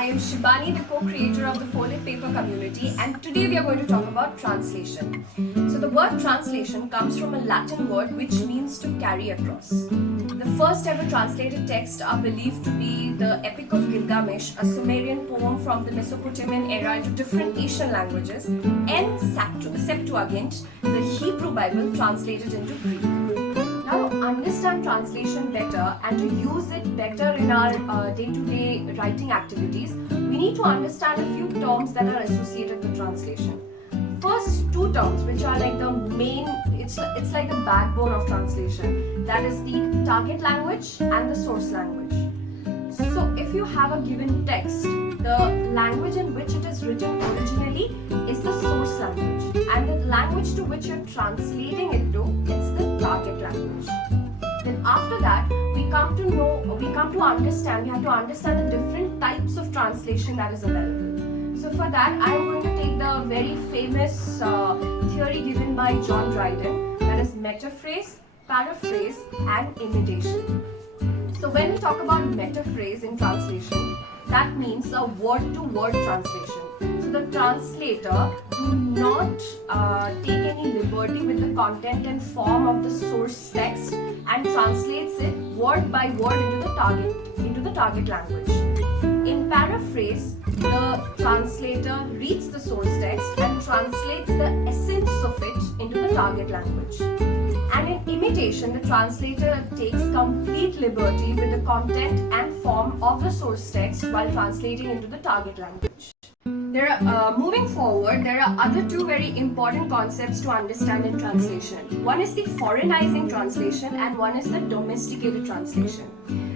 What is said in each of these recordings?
I am Shibani, the co-creator of the Folded Paper community, and today we are going to talk about translation. So the word translation comes from a Latin word which means to carry across. The first ever translated texts are believed to be the Epic of Gilgamesh, a Sumerian poem from the Mesopotamian era into different Asian languages, and Septuagint, the Hebrew Bible translated into Greek. Now, to understand translation better and to use it better in our day-to-day writing activities, we need to understand a few terms that are associated with translation. First two terms, which are like the main, it's like the backbone of translation. That is the target language and the source language. So, if you have a given text, the language in which it is written originally is the source language, and the language to which you're translating it to, it's the target language. Then after that, we have to understand the different types of translation that is available. So for that, I am going to take the very famous theory given by John Dryden, that is metaphrase, paraphrase and imitation. So when we talk about metaphrase in translation, that means a word-to-word translation. So the translator do not take any liberty with the content and form of the source text and translates it word by word into the target language. In paraphrase, the translator reads the source text and translates the essence of it into the target language. And in imitation, the translator takes complete liberty with the content and form of the source text while translating into the target language. Moving forward, there are other two very important concepts to understand in translation. One is the foreignizing translation and one is the domesticated translation.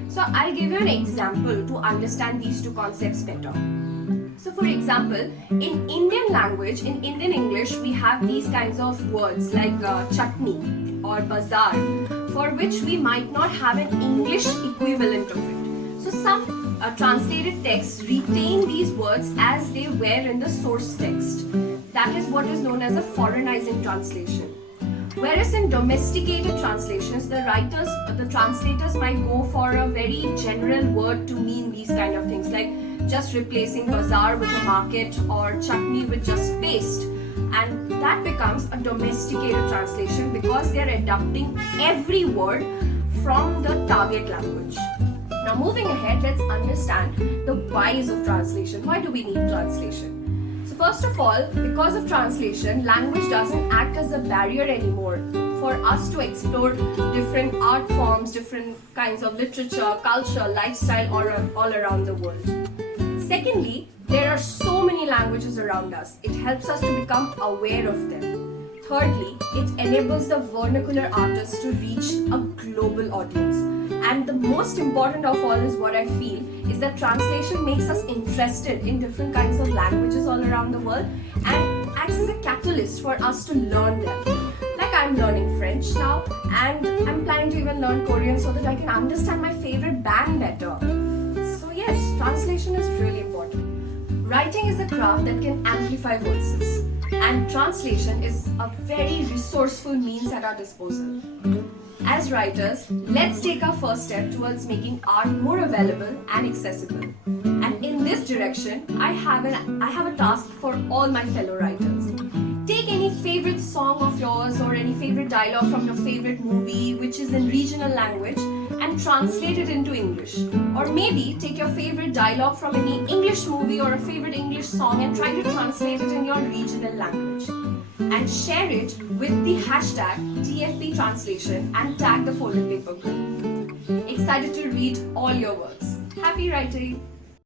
So I'll give you an example to understand these two concepts better. So for example, in Indian language, in Indian English, we have these kinds of words like chutney or bazaar, for which we might not have an English equivalent of it. So some translated texts retain these words as they were in the source text. That is what is known as a foreignizing translation. Whereas in domesticated translations, the translators might go for a very general word to mean these kind of things, like just replacing bazaar with a market or chutney with just paste. And that becomes a domesticated translation because they are adapting every word from the target language. Now moving ahead, let's understand the whys of translation. Why do we need translation? So first of all, because of translation, language doesn't act as a barrier anymore for us to explore different art forms, different kinds of literature, culture, lifestyle all around the world. Secondly, there are so many languages around us. It helps us to become aware of them. Thirdly, it enables the vernacular artists to reach a global audience. And the most important of all is what I feel is that translation makes us interested in different kinds of languages all around the world and acts as a catalyst for us to learn them. Like I'm learning French now and I'm planning to even learn Korean so that I can understand my favorite band better. So yes, translation is really important. Writing is a craft that can amplify voices, and translation is a very resourceful means at our disposal. As writers, let's take our first step towards making art more available and accessible. And in this direction, I have a task for all my fellow writers. Take any favorite song of yours or any favorite dialogue from your favorite movie which is in regional language and translate it into English. Or maybe take your favorite dialogue from any English movie or a favorite English song and try to translate it in your regional language. And share it with the hashtag TFP Translation and tag the Folded Paper group. Excited to read all your works. Happy writing!